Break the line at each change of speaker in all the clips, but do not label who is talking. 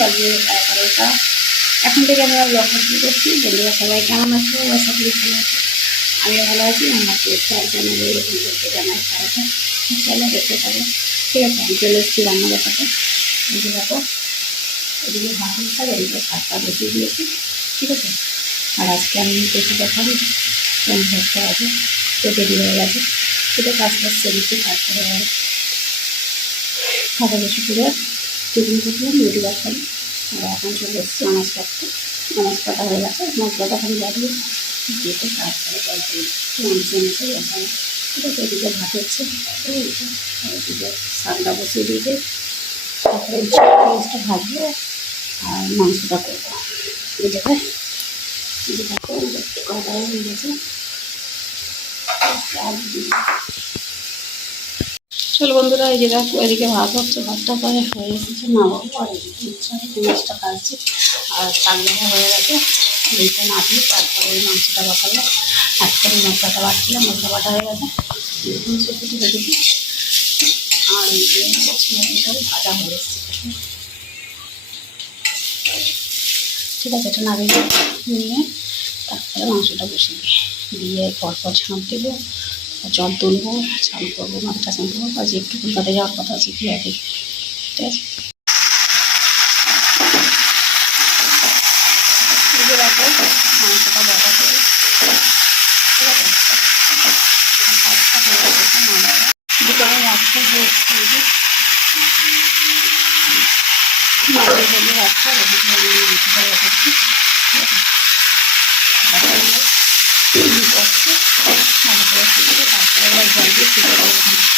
বাজে এগারোটা এখন থেকে আমরা ব্লগটা শুরু করছি। বন্ধুরা সবাই কেমন আছো? আশা করি ভালো আছো। আমিও ভালো আছি। আমার পেটটা জানাব এরকম করতে জানাই খারাপটা চলো দেখতে পাবো। ঠিক আছে, আমি চলে এসেছি রান্না দেখাতে এই যে দেখো, এদিকে ভাত শাক এদিকে শাকটা বসিয়ে দিয়েছি। ঠিক আছে? আর আজকে আমি দেখে দেখাবো কোন ভাতটা আছে। পেটে দিয়ে হয়ে গেছে। সেটা কাজ টাজ সেরেছি তারপরে খাতা বসে করে টিফিন করলাম রুটি বাসালি আর এখন চলে এসেছি আনাজ কাটতে আনাজ কাটা হয়ে গেছে। মশলাটা খালি বাড়িয়ে দিয়ে তারপরে গল্প মাংস এনেছে এখানে ঠিক আছে, এদিকে ভাত হচ্ছে। এদিকে শাকটা বসিয়ে দিয়েছে। তারপরে পেঁয়াজটা ভাজবো আর মাংসটা করব। জায়গায় এই যে হয়ে গেছে। চলো বন্ধুরা, এই যে দেখো, এদিকে ভাত হচ্ছে, ভাতটা করে হয়ে এসেছে। না বাবু আর মাছটা আর শাক দেখা হয়ে গেছে। এইটা না দিয়ে তারপরে ওই মাংসটা বসালো আজকে মশলাটা বাটছিলাম মশলা বাটা হয়ে গেছে। আর ভাজা হয়ে ঠিক আছে, এটা নাড়িয়ে নিয়ে তারপরে মাংসটা বসিয়ে দিই। দিয়ে পরপর ঝাঁপ দেবো। জল তুলবো চান করব, মাথাটা চান করব আজ একটু কলকাতায় যাওয়ার কথা আছে কি আছে ঠিক আছে? investigador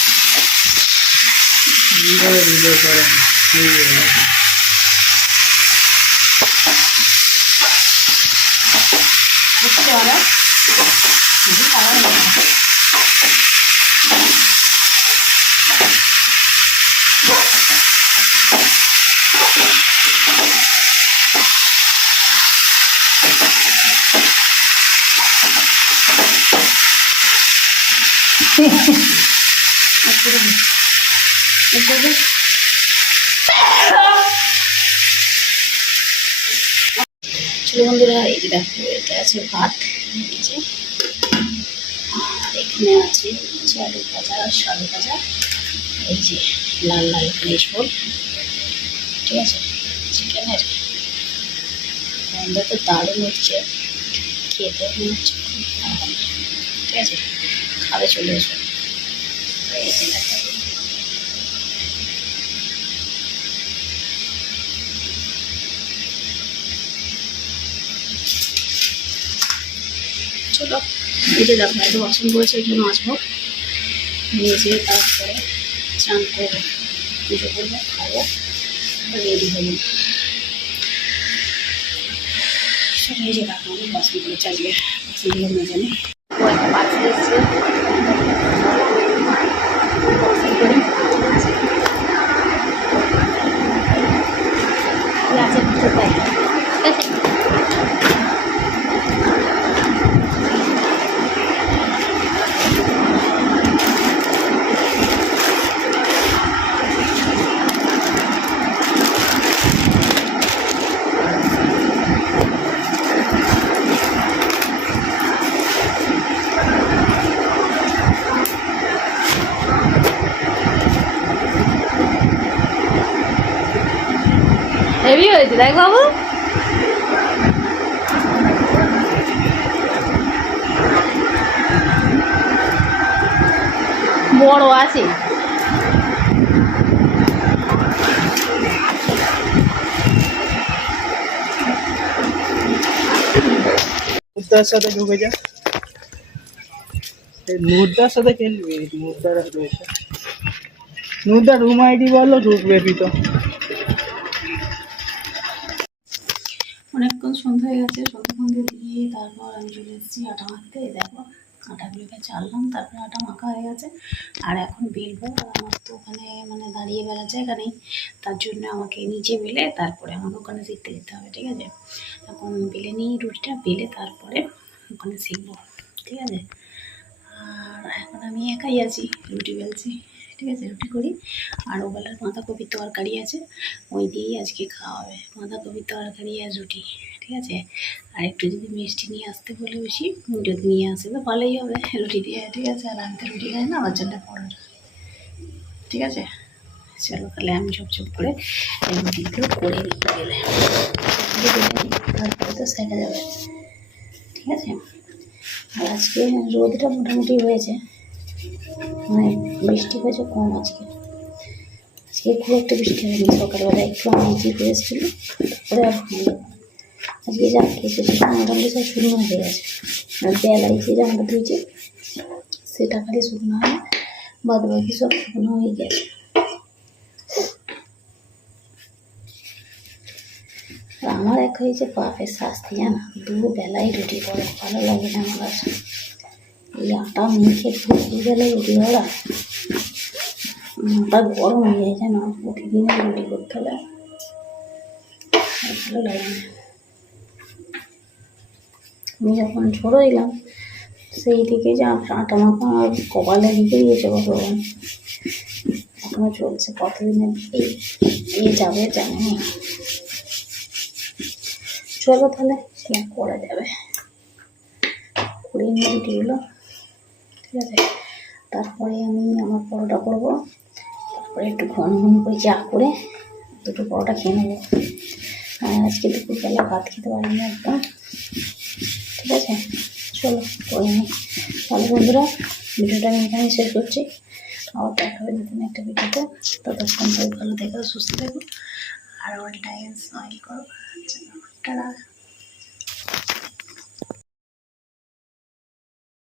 দাও বুঝতে পারো শুধু খাওয়া নেই একটু দিন। একটু দিন। চলো বন্ধুরা, এই যে দেখো, এটা আছে ভাত, এই যে। আর এখানে আছে হচ্ছে আলু ভাজা, শালু ভাজা, এই যে লাল লাল ফ্রেশ বল, ঠিক আছে? চিকেনের। গন্ধ তো দারুণ হচ্ছে, খেতে মনে হচ্ছে খুব ভালো। ঠিক আছে? খাবে, চলে এসো। এই যে দেখো। এই যে দেখো এত বাসন করেছে এগুলো মাজবো। মেজে তারপরে চান করব পুজো করব, খাব রেডি হব। সব এই যে দেখো আমি বাসনগুলো চালিয়ে, বাসনগুলো মেজে নিই। ও একটা পার্সেল এসছে হয়েছে তাই বাবু। বড় আছে।
সাথে ঢুকে যা। মুদ্রার সাথে খেলবি? মুদ্রার রয়েছে মুদ্রার রুম আইডি বলল ঢুকবে তো।
সন্ধ্যা হয়ে গেছে, সন্ধ্যা সন্ধ্যে দিয়ে তারপর আমি চলে এসেছি আটা মাখতে। দেখো, আটাগুলোকে চাললাম, তারপরে আটা মাখা হয়ে গেছে। আর এখন বেলবো, আর আমার তো ওখানে মানে দাঁড়িয়ে বেলার জায়গা নেই। তার জন্য আমাকে নিচে বেলে তারপরে আমাকে ওখানে শিখতে যেতে হবে, ঠিক আছে? এখন বেলে নিই রুটিটা, বেলে তারপরে ওখানে শিখব ঠিক আছে? আর এখন আমি একাই আছি, রুটি বেলছি। ঠিক আছে, রুটি করি। আর ওবেলার বাঁধাকপির তরকারি আছে, ওই দিয়েই আজকে খাওয়া হবে। বাঁধাকপির তরকারি আর রুটি, ঠিক আছে? আর একটু যদি মিষ্টি নিয়ে আসতে বলে বেশি, যদি নিয়ে আসে তো ভালোই হবে। রুটি দিয়ে, ঠিক আছে? আর আমি তো রুটি খাই না, আমার জন্য পরোটা, ঠিক আছে? চলো তাহলে আমি চুপ চুপ করে রুটিগুলো করে নিই গেলে তো সেটা যাবে, ঠিক আছে? আর আজকে রোদটা মোটামুটি হয়েছে। মানে বৃষ্টি হয়েছে কম আজকে। আজকে খুব একটা বৃষ্টি হয়নি সকালবেলা একটু আমিজি হয়েছিল তারপরে আর আজকে যা খেয়েছে সেটা মোটামুটি সব শুকনো হয়ে গেছে। আর বেলায় যে জামাটা ধুয়েছে, সেটা খালি শুকনো হয় বাদ বাকি সব শুকনো হয়ে গেছে। আমার এক হয়েছে পাপের শাস্তি, জানা? দুবেলায় রুটি করে, ভালো লাগে না আমার। এই আটা মেখে দুবেলায় রুটি করা মাথা গরম হয়ে যায় যেন প্রতিদিনই রুটি করতে হলে ভালো লাগে না। আমি যখন ছোটো ছিলাম, সেই থেকে যে আটা মাখা আমার কপালে লিখে দিয়েছে ভগবান। এখনও চলছে কতদিনের এই এই যাবে জানি না। চলো তাহলে করা যাবে? করে নিয়ে রুটিগুলো ঠিক আছে? তারপরে আমি আমার পরোটা করব। তারপরে একটু ঘন ঘন করে চা করে দুটো পরোটা খেয়ে নেব। আজকে দুপুরবেলা ভাত খেতে পারিনি একদম। ঠিক আছে? চলো, করে নিই। তাহলে বন্ধুরা, ভিডিওটা আমি এখানে শেষ করছি। আবার দেখা হবে নতুন একটা ভিডিওতে। ততক্ষণ ভালো থেকো, সুস্থ থেকো। আর অল টাইম স্মাইল করো। টাটা।